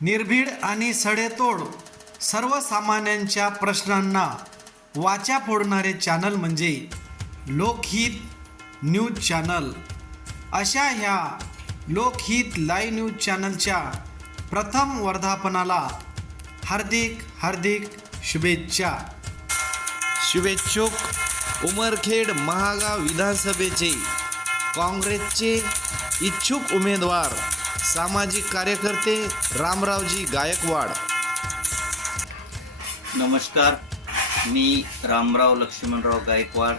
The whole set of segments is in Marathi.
निर्भीड आणि सडेतोड सर्वसामान्यांच्या प्रश्नांना वाचा फोडणारे चॅनल म्हणजे लोकहित न्यूज चॅनल. अशा ह्या लोकहित लाईव्ह न्यूज चॅनलच्या प्रथम वर्धापनाला हार्दिक शुभेच्छा. शुभेच्छुक उमरखेड महागाव विधानसभेचे काँग्रेसचे इच्छुक उमेदवार सामाजिक कार्यकर्ते रामरावजी गायकवाड. नमस्कार, मी रामराव लक्ष्मणराव गायकवाड,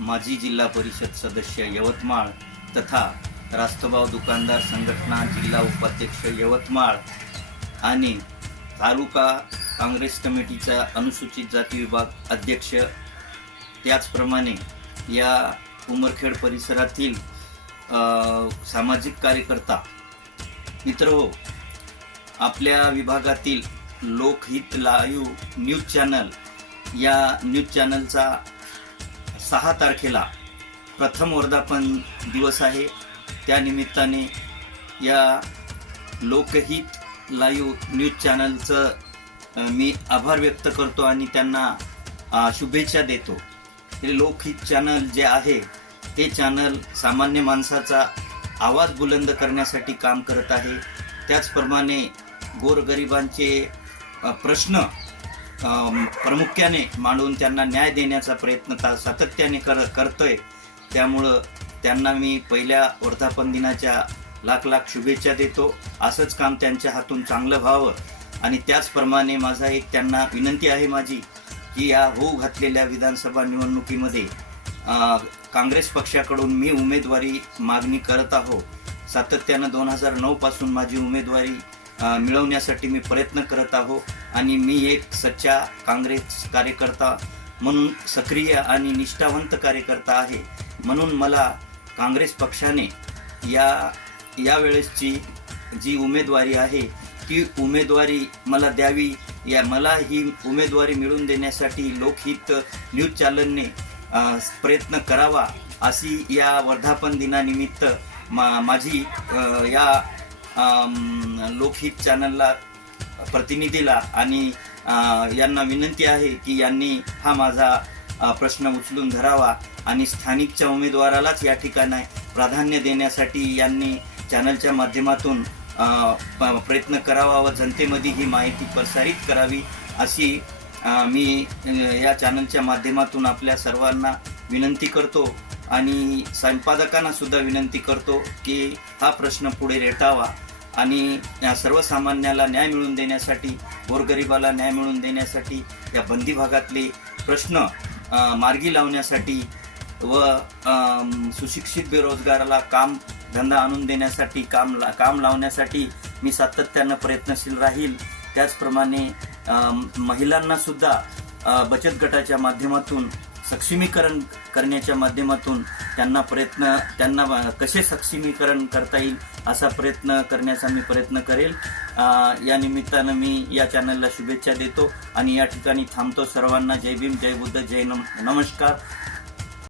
माजी जिल्हा परिषद सदस्य यवतमाळ तथा रास्तभाव दुकानदार संघटना जिल्हा उपाध्यक्ष यवतमाळ आणि तालुका काँग्रेस कमिटीचा अनुसूचित जाती विभाग अध्यक्ष. त्याचप्रमाणे या उमरखेड परिसरातील सामाजिक कार्यकर्ता. मित्रहो, आपल्या विभागातील लोकहित लाईव्ह न्यूज चॅनल या न्यूज चॅनलचा 6 तारखेला प्रथम वर्धापन दिवस आहे. त्यानिमित्ताने या लोकहित लाईव्ह न्यूज चॅनलचं मी आभार व्यक्त करतो आणि त्यांना शुभेच्छा देतो. हे लोकहित चॅनल जे आहे ते चॅनल सामान्य माणसाचा आवाज बुलंद करण्यासाठी काम करत आहे. त्याचप्रमाणे गोरगरिबांचे प्रश्न प्रामुख्याने मांडून त्यांना न्याय देण्याचा प्रयत्न सातत्याने करतोय. त्यामुळं त्यांना मी पहिल्या वर्धापन दिनाच्या लाख शुभेच्छा देतो. असंच काम त्यांच्या हातून चांगलं व्हावं. आणि त्याचप्रमाणे माझा एक त्यांना विनंती आहे माझी की या होऊ घातलेल्या विधानसभा निवडणुकीमध्ये काँग्रेस पक्षाकडून मी उमेदवारी मागणी करत आहो. सातत्यानं 2009 पासून माझी उमेदवारी मिळवण्यासाठी मी प्रयत्न करत आहो आणि मी एक सच्चा काँग्रेस कार्यकर्ता म्हणून सक्रिय आणि निष्ठावंत कार्यकर्ता आहे. म्हणून मला काँग्रेस पक्षाने या वेळेसची जी उमेदवारी आहे ती उमेदवारी मला द्यावी. मला ही उमेदवारी मिळवून देण्यासाठी लोकहित न्यूज चॅनलने प्रयत्न करावा अशी या वर्धापन दिनानिमित्त माझी या लोकहित चॅनलला प्रतिनिधीला आणि यांना विनंती आहे की यांनी हा माझा प्रश्न उचलून धरावा आणि स्थानिकच्या उमेदवारालाच या ठिकाणी प्राधान्य देण्यासाठी यांनी चॅनलच्या माध्यमातून प्रयत्न करावा व जनतेमध्ये ही माहिती प्रसारित करावी अशी मी या चॅनलच्या माध्यमातून आपल्या सर्वांना विनंती करतो आणि संपादकांना सुद्धा विनंती करतो की हा प्रश्न पुढे रेटावा आणि या सर्वसामान्याला न्याय मिळवून देण्यासाठी, गोरगरिबाला न्याय मिळवून देण्यासाठी, या बंदी भागातले प्रश्न मार्गी लावण्यासाठी व सुशिक्षित बेरोजगाराला काम धंदा आणून देण्यासाठी, काम लावण्यासाठी मी सातत्यानं प्रयत्नशील राहील. त्याचप्रमाणे महिलांना सुद्धा बचत गटाच्या माध्यमातून सक्षमीकरण करण्याच्या माध्यमातून त्यांना कसे सक्षमीकरण करता येईल असा प्रयत्न करण्याचा मी प्रयत्न करेल. या निमित्तानं मी या चॅनलला शुभेच्छा देतो आणि या ठिकाणी थांबतो. सर्वांना जय भीम, जय बुद्ध, जय नमस्कार.